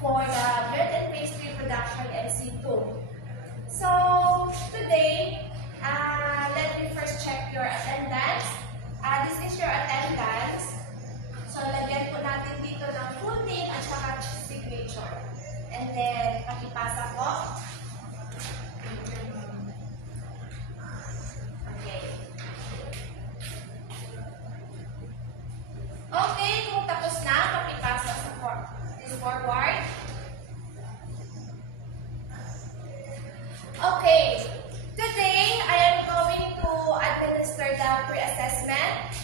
for the bread and pastry production NC2. So, today, let me first check your attendance. This is your attendance. So, lagyan po natin dito ng full name at saka signature. And then, pakipasa po. Okay, kung tapos na, pakipasa sa forward. Okay, today I am going to administer the pre-assessment.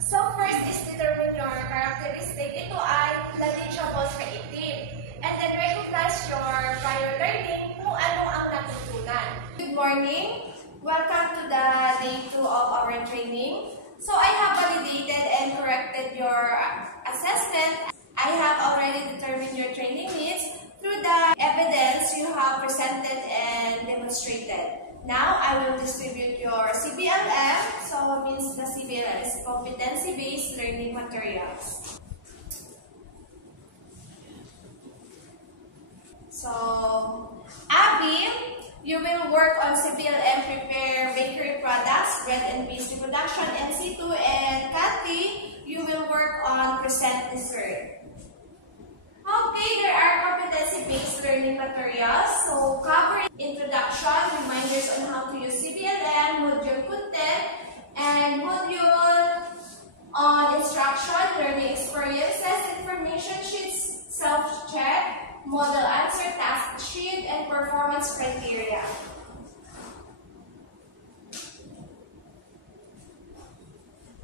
So first is determine your characteristic. Ito ay knowledgeable sa itim. And then recognize your prior learning kung ano ang natutunan. Good morning. Welcome to the day 2 of our training. So I have validated and corrected your assessment. I have already determined your training needs through the evidence you have presented and demonstrated. Now I will distribute your CBLM. So it means the CBLM is competency-based learning materials. So Abby, you will work on CBLM, prepare bakery products, bread and pastry production, NC2, and Kathy, you will work on present dessert. Okay, there are competency-based learning materials. So, cover introduction, reminders on how to use CBLM, module content, and module on instruction, learning experiences, information sheets, self-check, model answer, task sheet, and performance criteria.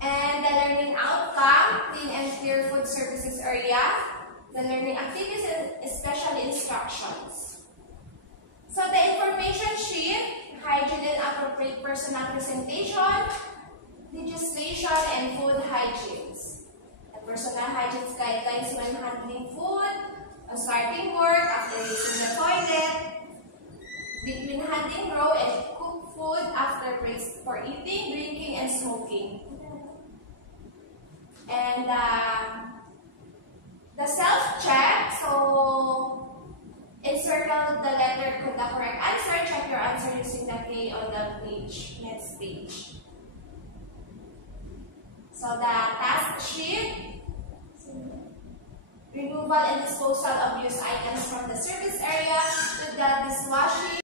And the learning outcome, clean and clear food services area, the learning activities, and special instructions. So the information sheet, hygiene and appropriate personal presentation, legislation, and food hygienes. The personal hygiene guidelines when handling food, starting work, after using the toilet, between handling raw and cooked food, after breaks for eating, drinking, and smoking. And the self-check, so encircle the letter with the correct answer, check your answer using the K on the page, next page. So the task sheet, removal and disposal of used items from the service area to the dishwashing.